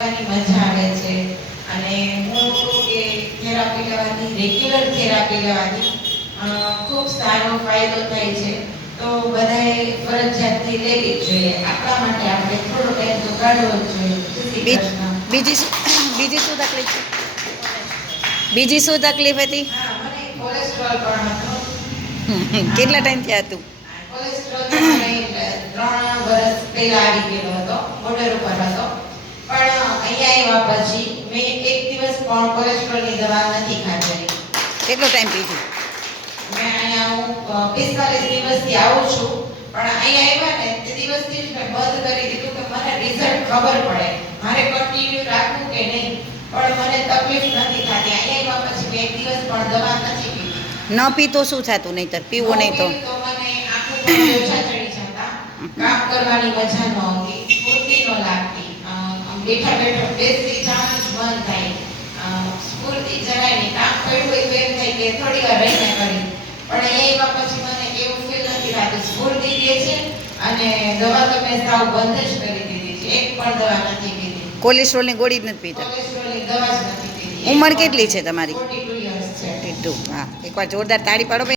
મજા આવે છે અને હું કે થેરાપી લેવાની રેગ્યુલર થેરાપી લેવાની ખૂબ સારો ફાયદો થાય છે. તો બધાએ ફરજિયાતથી લેવી જ જોઈએ. આપણા માટે આપણે થોડો ટાઈમ તો કાઢવો જ જોઈએ. બીજી શું તકલીફ છે? બીજી શું તકલીફ હતી? હા, મને કોલેસ્ટ્રોલ પણ હતો. કેટલા ટાઈમ થયા હતું? કોલેસ્ટ્રોલ તો મને 3 વર્ષ પહેલા આવી ગયેલો હતો, બોર્ડર ઉપર હતો. પણ અહીંયા આવ્યા પછી મેં એક દિવસ પણ કોલેસ્ટ્રોલની દવા નથી ખાધેલી. કેટલો ટાઈમ પીધી? મેં અહીંયા હું 45 દિવસથી આવું છું, પણ અહીંયા આવ્યા ને તે દિવસથી જ મેં બંધ કરી દીધું કે મને રિઝલ્ટ ખબર પડે, મારે કન્ટિન્યુ રાખવું કે નહીં, પણ મને તકલીફ નથી થતી. અહીંયા આવ્યા પછી મેં એક દિવસ પણ દવા નથી પીધી. ન પીતો શું થતું? નહીંતર પીવું નહીં તો મને આંખો પર ઓછા ચડી જતા, કામ કરવાની મજા ન આવતી, સ્ફૂર્તિ ન લાગતી, બેઠા બેઠા બેસી જવાનું જ મન થાય, સ્ફૂર્તિ જરાય નહીં. કામ કર્યું હોય તો એમ થાય કે થોડી વાર રહીને કરી, પણ એમાં પછી મને એવું ફીલ નથી થતું. સ્ફૂર્તિ રહે છે અને દવા તો મેં સાવ બંધ જ કરી દીધી છે. એક પણ દવા નથી પીધી. કોલેસ્ટ્રોલની ગોળી જ નથી પીતા? કોલેસ્ટ્રોલની દવા જ નથી પીધી. ઉંમર કેટલી છે તમારી? 42 યર્સ છે. 42. હા, એકવાર જોરદાર તાળી પાડો.